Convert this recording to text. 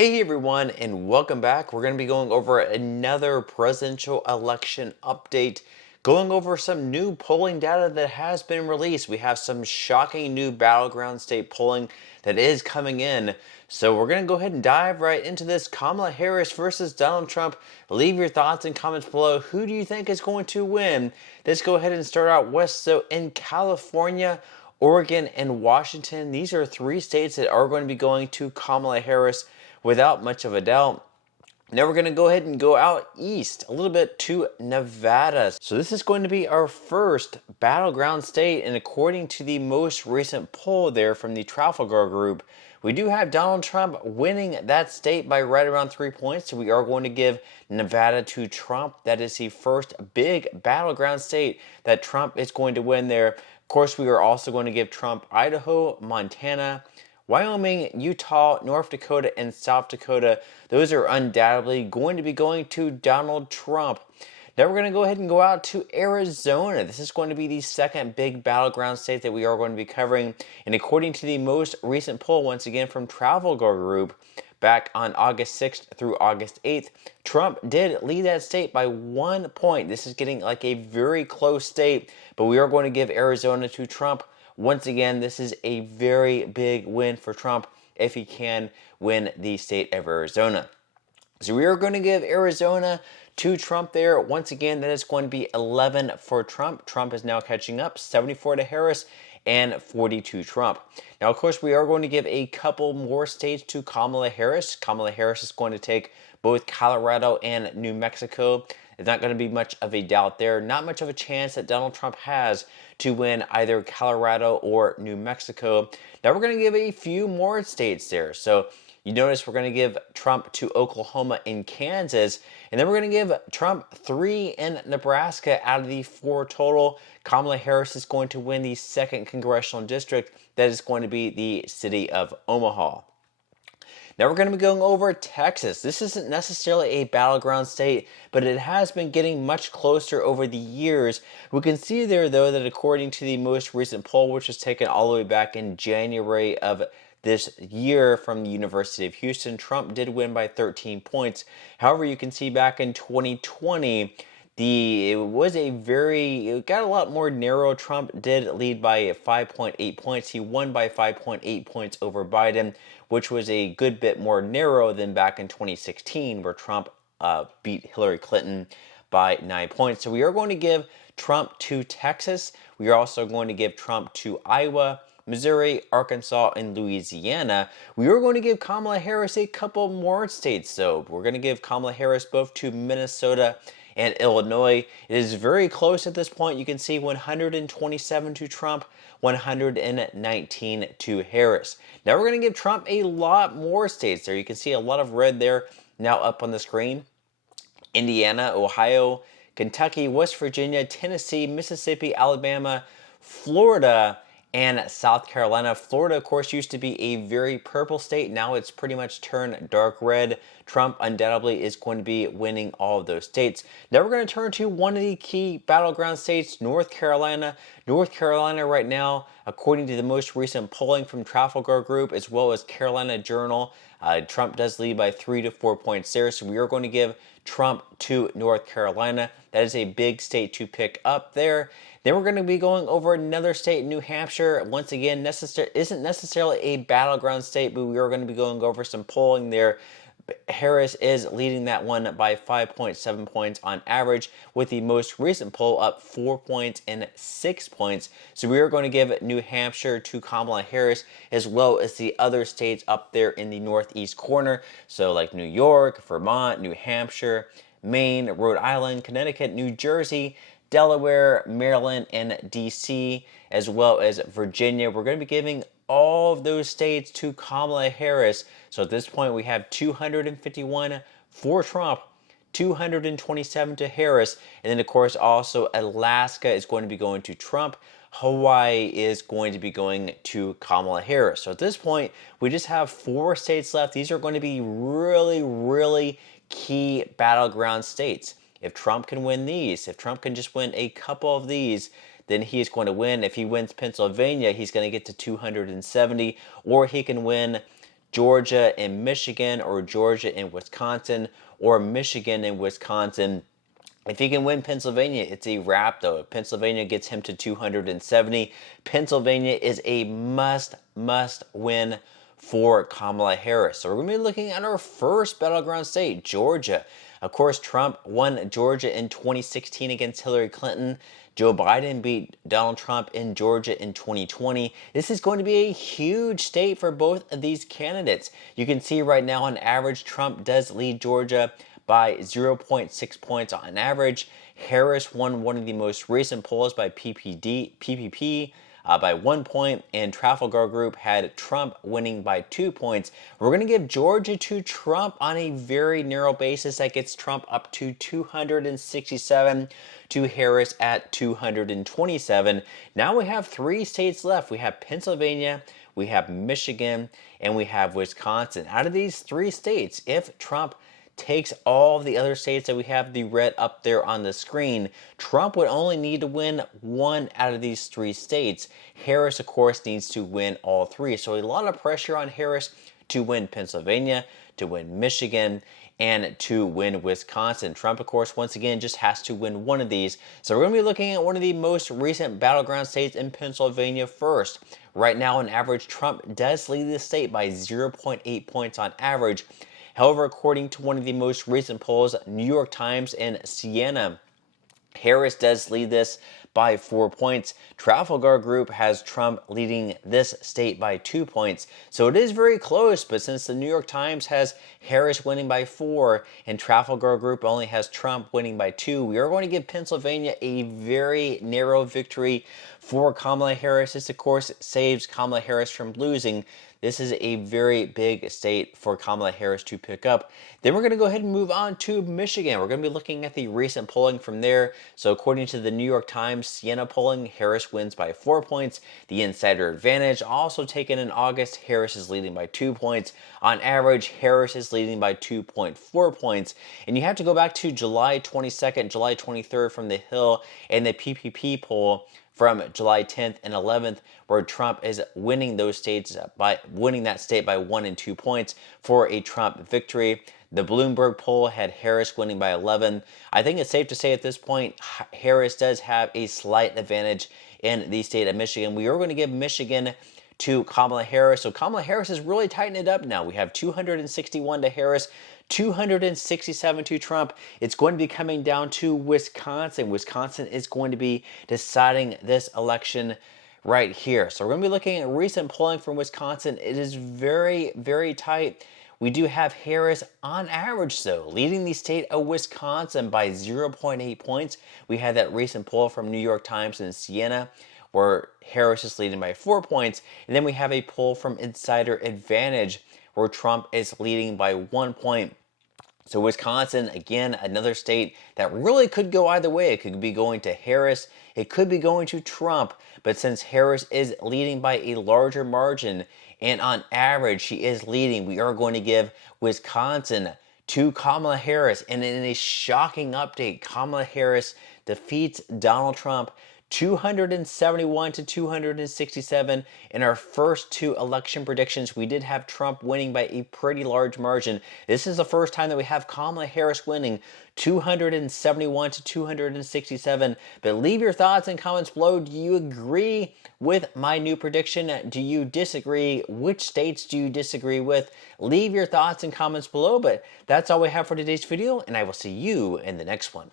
Hey everyone, and welcome back. We're going to be going over another presidential election update, going over some new polling data that has been released. We have some shocking new battleground state polling that is coming in. So we're going to go ahead and dive right into this. Kamala Harris versus Donald Trump. Leave your thoughts and comments below. Who do you think is going to win? Let's go ahead and start out west. So in California, Oregon, and Washington, these are three states that are going to be going to Kamala Harris without much of a doubt. Now we're going to go ahead and go out east a little bit to Nevada. So this is going to be our first battleground state, and according to the most recent poll there from the Trafalgar Group, we do have Donald Trump winning that state by right around 3 points. So we are going to give Nevada to Trump. That is the first big battleground state that Trump is going to win there. Of course, we are also going to give Trump Idaho, Montana, Wyoming, Utah, North Dakota, and South Dakota. Those are undoubtedly going to be going to Donald Trump. Now we're going to go ahead and go out to Arizona. This is going to be the second big battleground state that we are going to be covering. And according to the most recent poll, once again from Trafalgar Group, back on August 6th through August 8th, Trump did lead that state by 1 point. This is getting like a very close state, but we are going to give Arizona to Trump. Once again, this is a very big win for Trump if he can win the state of Arizona. So we are going to give Arizona to Trump there. Once again, that is going to be 11 for Trump. Trump is now catching up, 74 to Harris and 42 Trump. Now, of course, we are going to give a couple more states to Kamala Harris. Kamala Harris is going to take both Colorado and New Mexico. It's not going to be much of a doubt there. Not much of a chance that Donald Trump has to win either Colorado or New Mexico. Now we're going to give a few more states there. So you notice we're going to give Trump to Oklahoma and Kansas. And then we're going to give Trump 3 in Nebraska out of the 4 total. Kamala Harris is going to win the 2nd congressional district. That is going to be the city of Omaha. Now we're going to be going over Texas. This isn't necessarily a battleground state, but it has been getting much closer over the years. We can see there, though, that according to the most recent poll, which was taken all the way back in January of this year from the University of Houston, Trump did win by 13 points. However, you can see back in 2020, it got a lot more narrow. Trump did lead by 5.8 points. He won by 5.8 points over Biden, which was a good bit more narrow than back in 2016, where Trump beat Hillary Clinton by 9 points. So we are going to give Trump to Texas. We are also going to give Trump to Iowa, Missouri, Arkansas, and Louisiana. We are going to give Kamala Harris a couple more states, though. We're going to give Kamala Harris both to Minnesota and Illinois. It is very close at this point. You can see 127 to Trump, 119 to Harris. Now we're going to give Trump a lot more states there. You can see a lot of red there now up on the screen. Indiana, Ohio, Kentucky, West Virginia, Tennessee, Mississippi, Alabama, Florida, and South Carolina. Florida, of course, used to be a very purple state. Now it's pretty much turned dark red. Trump undoubtedly is going to be winning all of those states. Now we're going to turn to one of the key battleground states, North Carolina. North Carolina right now, according to the most recent polling from Trafalgar Group as well as Carolina Journal, Trump does lead by 3 to 4 points there. So we are going to give Trump to North Carolina. That is a big state to pick up there. Then we're going to be going over another state, New Hampshire. Once again, isn't necessarily a battleground state, but we are going to be going over some polling there. Harris is leading that one by 5.7 points on average, with the most recent poll up 4 points and 6 points. So we are going to give New Hampshire to Kamala Harris, as well as the other states up there in the northeast corner. So like New York, Vermont, New Hampshire, Maine, Rhode Island, Connecticut, New Jersey, Delaware, Maryland, and D.C., as well as Virginia. We're going to be giving all of those states to Kamala Harris. So at this point, we have 251 for Trump, 227 to Harris, and then, of course, also Alaska is going to be going to Trump. Hawaii is going to be going to Kamala Harris. So at this point, we just have 4 states left. These are going to be really, really key battleground states. If Trump can win these, if Trump can just win a couple of these, then he is going to win. If he wins Pennsylvania, he's going to get to 270, or he can win Georgia and Michigan, or Georgia and Wisconsin, or Michigan and Wisconsin. If he can win Pennsylvania, it's a wrap, though. If Pennsylvania gets him to 270, Pennsylvania is a must win for Kamala Harris. So we're going to be looking at our first battleground state, Georgia. Of course, Trump won Georgia in 2016 against Hillary Clinton. Joe Biden beat Donald Trump in Georgia in 2020. This is going to be a huge state for both of these candidates. You can see right now, on average, Trump does lead Georgia by 0.6 points on average. Harris won one of the most recent polls by PPP by 1 point, and Trafalgar Group had Trump winning by 2 points. We're going to give Georgia to Trump on a very narrow basis. That gets Trump up to 267 to Harris at 227. Now we have 3 states left. We have Pennsylvania, we have Michigan, and we have Wisconsin. Out of these 3 states, if Trump takes all of the other states that we have the red up there on the screen, Trump would only need to win 1 out of these 3 states. Harris, of course, needs to win all 3. So a lot of pressure on Harris to win Pennsylvania, to win Michigan, and to win Wisconsin. Trump, of course, once again, just has to win 1 of these. So we're going to be looking at one of the most recent battleground states in Pennsylvania first. Right now, on average, Trump does lead the state by 0.8 points on average. However, according to one of the most recent polls, New York Times and Siena, Harris does lead this by 4 points. Trafalgar Group has Trump leading this state by 2 points. So it is very close, but since the New York Times has Harris winning by 4 and Trafalgar Group only has Trump winning by 2, we are going to give Pennsylvania a very narrow victory for Kamala Harris. This, of course, saves Kamala Harris from losing. This is a very big state for Kamala Harris to pick up. Then we're going to go ahead and move on to Michigan. We're going to be looking at the recent polling from there. So according to the New York Times Siena polling, Harris wins by 4 points. The insider advantage, also taken in August, Harris is leading by 2 points. On average, Harris is leading by 2.4 points. And you have to go back to July 22nd, July 23rd from the Hill and the PPP poll from July 10th and 11th, where Trump is winning those states by winning that state by 1 and 2 points for a Trump victory. The Bloomberg poll had Harris winning by 11. I think it's safe to say at this point, Harris does have a slight advantage in the state of Michigan. We are going to give Michigan to Kamala Harris. So Kamala Harris is really tightening it up now. We have 261 to Harris, 267 to Trump. It's going to be coming down to Wisconsin. Wisconsin is going to be deciding this election right here. So we're going to be looking at recent polling from Wisconsin. It is very, very tight. We do have Harris on average, though, leading the state of Wisconsin by 0.8 points. We had that recent poll from New York Times and Siena, where Harris is leading by 4 points. And then we have a poll from Insider Advantage, where Trump is leading by 1 point. So Wisconsin, again, another state that really could go either way. It could be going to Harris, it could be going to Trump, but since Harris is leading by a larger margin, and on average she is leading, we are going to give Wisconsin to Kamala Harris. And in a shocking update, Kamala Harris defeats Donald Trump 271 to 267 in our first 2 election predictions. We did have Trump winning by a pretty large margin. This is the first time that we have Kamala Harris winning 271 to 267. But leave your thoughts in comments below. Do you agree with my new prediction? Do you disagree? Which states do you disagree with? Leave your thoughts in comments below. But that's all we have for today's video, and I will see you in the next one.